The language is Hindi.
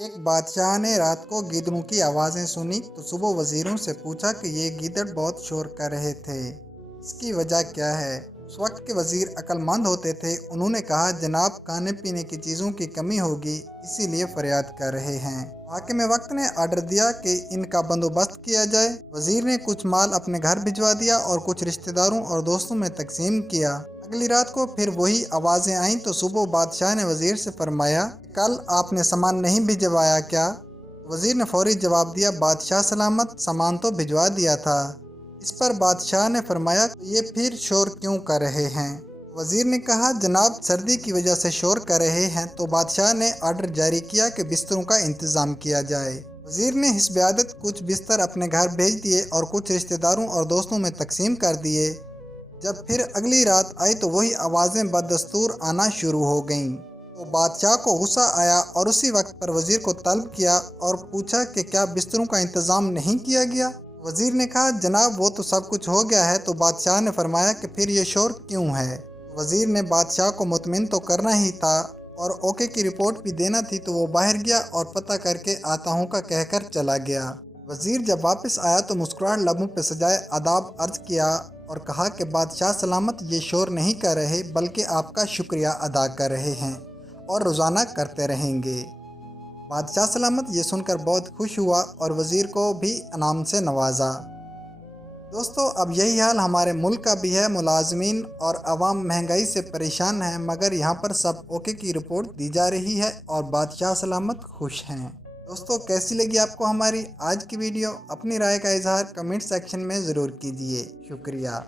एक बादशाह ने रात को गीदड़ों की आवाज़ें सुनी तो सुबह वजीरों से पूछा कि ये गीदड़ बहुत शोर कर रहे थे, इसकी वजह क्या है। उस वक्त के वजीर अक्लमंद होते थे। उन्होंने कहा, जनाब, खाने पीने की चीज़ों की कमी होगी, इसीलिए फरियाद कर रहे हैं। हाकिम वक्त ने आर्डर दिया कि इनका बंदोबस्त किया जाए। वजीर ने कुछ माल अपने घर भिजवा दिया और कुछ रिश्तेदारों और दोस्तों में तकसीम किया। अगली रात को फिर वही आवाज़ें आईं तो सुबह बादशाह ने वजीर से फरमाया, कल आपने सामान नहीं भिजवाया क्या? वजीर ने फौरी जवाब दिया, बादशाह सलामत, सामान तो भिजवा दिया था। इस पर बादशाह ने फरमाया, तो ये फिर शोर क्यों कर रहे हैं? वजीर ने कहा, जनाब, सर्दी की वजह से शोर कर रहे हैं। तो बादशाह ने आर्डर जारी किया कि बिस्तरों का इंतज़ाम किया जाए। वजीर ने हिस्ब-ए-आदत कुछ बिस्तर अपने घर भेज दिए और कुछ रिश्तेदारों और दोस्तों में तकसीम कर दिए। जब फिर अगली रात आई तो वही आवाज़ें बदस्तूर आना शुरू हो गईं। तो बादशाह को गुस्सा आया और उसी वक्त पर वजीर को तलब किया और पूछा कि क्या बिस्तरों का इंतज़ाम नहीं किया गया। वजीर ने कहा, जनाब, वो तो सब कुछ हो गया है। तो बादशाह ने फरमाया कि फिर ये शोर क्यों है। वजीर ने बादशाह को मुतमिन तो करना ही था और ओके की रिपोर्ट भी देना थी, तो वो बाहर गया और पता करके आता हूँ का कहकर चला गया। वजीर जब वापस आया तो मुस्कुराहट लबों पर सजाए आदाब अर्ज किया और कहा कि बादशाह सलामत, ये शोर नहीं कर रहे बल्कि आपका शुक्रिया अदा कर रहे हैं और रोज़ाना करते रहेंगे। बादशाह सलामत ये सुनकर बहुत खुश हुआ और वज़ीर को भी इनाम से नवाजा। दोस्तों, अब यही हाल हमारे मुल्क का भी है। मुलाजमीन और आवाम महंगाई से परेशान है, मगर यहाँ पर सब ओके की रिपोर्ट दी जा रही है और बादशाह सलामत खुश हैं। दोस्तों, कैसी लगी आपको हमारी आज की वीडियो? अपनी राय का इजहार कमेंट सेक्शन में ज़रूर कीजिए। शुक्रिया।